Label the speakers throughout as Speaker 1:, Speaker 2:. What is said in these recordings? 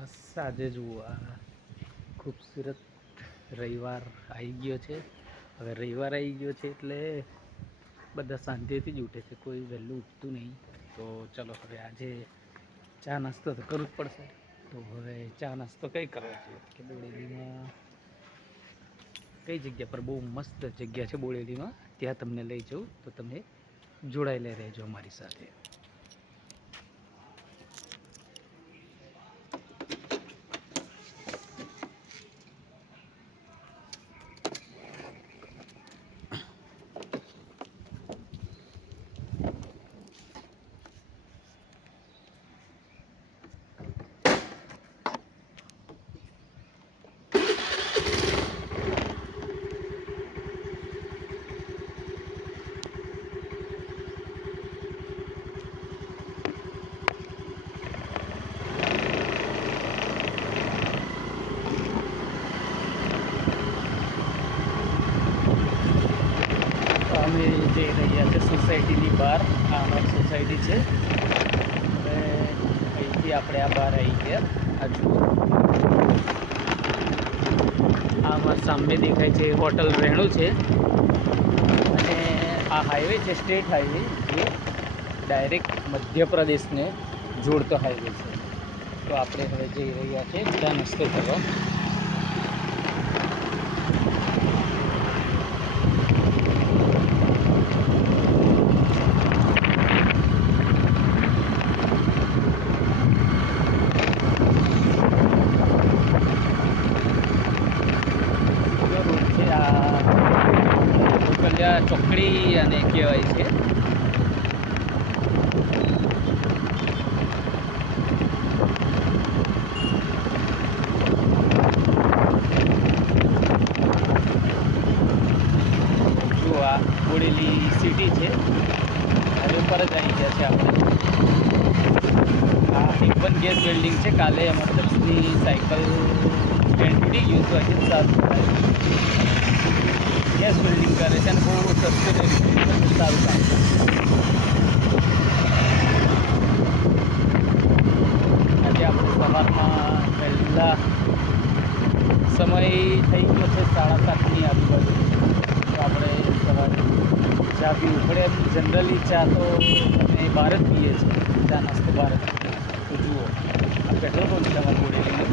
Speaker 1: આજે જુઓ, આ ખૂબસૂરત રવિવાર આવી ગયો છે. હવે રવિવાર આવી ગયો છે એટલે બધા શાંતિથી જ ઉઠે છે, કોઈ વહેલું ઉઠતું નહીં. તો ચલો હવે આજે ચા નાસ્તો તો કરવું જ પડશે. તો હવે ચા નાસ્તો કઈ કરવો છે? કે બોડેલીમાં કઈ જગ્યા પર બહુ મસ્ત જગ્યા છે બોડેલીમાં? ત્યાં તમને લઈ જાઉં, તો તમે જોડાયેલા રહેજો અમારી સાથે તો અમે જઈ રહ્યા છે સોસાયટીની બહાર, આ સોસાયટી છે. અને અહીંથી આપણે આ બહાર આવી ગયા. આ જુઓ. અમારા સામે દેખાય છે હોટલ રહેણું છે. અને આ હાઈવે છે સ્ટેટ હાઈવે જે ડાયરેક્ટ મધ્યપ્રદેશને જોડતો હાઈવે છે. તો આપણે હવે જઈ રહ્યા છીએ. ત્યાં નાસ્તો કરવા જો રોડ છે આ કલ્યા ચોકડી અને કહેવાય છે. જો આ બોડેલી સિટી છે. ઉપર જ આવી ગયા આપણે. આ એકવન ગેસ બિલ્ડિંગ છે. કાલે અમારા તરફથી સાયકલ સ્ટેન્ડ તૂટી ગયું છે. આજે સારું ગેસ બિલ્ડિંગ કરે છે અને બહુ સસ્તું રીઝનેબલ સારું કામ. આજે આપણે સવારમાં પહેલાં સમય થઈ ગયો છે સાડા સાતની આજુબાજુ. તો આપણે સવારે ચા પીવું. પડે જનરલી ચા તો અમે બહાર જ પીએ છીએ. ચા નાસ્તો બહાર તો જુઓ, આ પેટ્રોલ પંપ છે અમારી બોડેલીમાં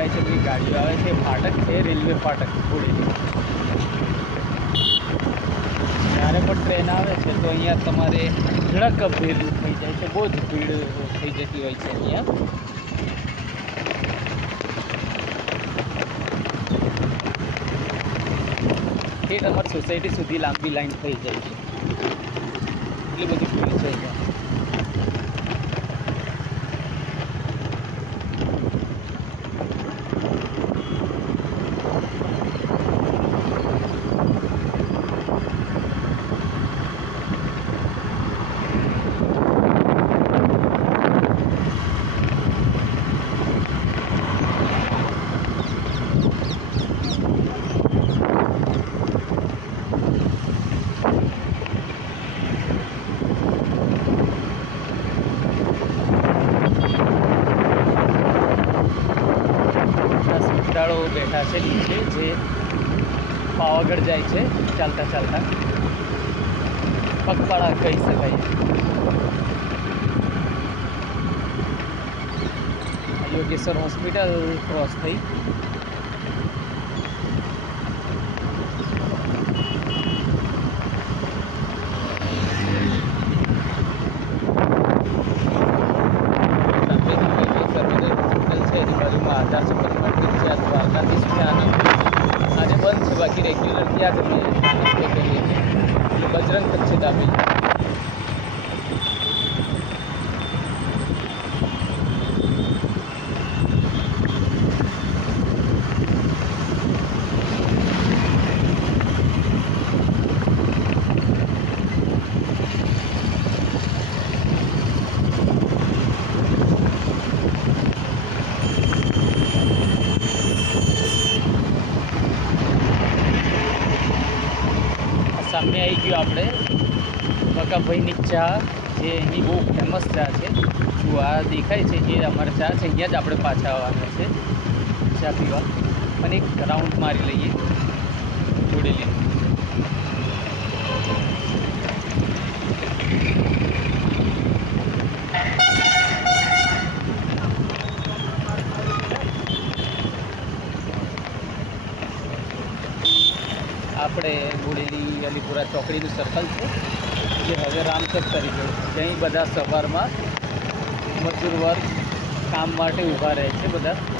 Speaker 1: દેખાય છે બધી ગાડીઓ આવે છે ફાટક છે, રેલવે ફાટક બોડેલી જ્યારે પણ ટ્રેન આવે છે, તો અહીંયા તમારે ઝડક ભીડ થઈ જાય છે, બહુ જ ભીડ થઈ જતી હોય છે અહીંયા. ઠેઠ અમારી સોસાયટી સુધી લાંબી લાઈન થઈ જાય છે. એટલી બધી ભીડ છે અહીંયા. આ શ્રદ્ધાળુઓ બેઠા છે નીચે જે પાવાગઢ જાય છે ચાલતા ચાલતા પગપાળા કહી શકાય આ યોગેશ્વર હોસ્પિટલ ક્રોસ થઈ સામે યોગેશ્વર હોસ્પિટલ છે એની બાજુમાં આધાર સંબંધ મંદિર છે આ દ્વારકાધીશ છે. આનંદ આજે બંધ છે બાકી રેગ્યુલર ત્યાં જ કરીએ બજરંગ કચ્છદામી સામે આવી ગયો આપણે. બકાભાઈની ચા, જે એની બહુ ફેમસ ચા છે. શું આ દેખાય છે એ અમારે ચા છે, અહીંયા જ આપણે પાછા આવવાના છે. ચા પીવા. અને એક રાઉન્ડ મારી લઈએ. જોડેલી આપણે બોડેલી અલીપુરા ચોકડીનું સર્કલ છે, જે હવે રામચક તરીકે જ્યાં બધા સવારમાં મજૂર વર્ગ કામ માટે ઊભા રહે છે બધા.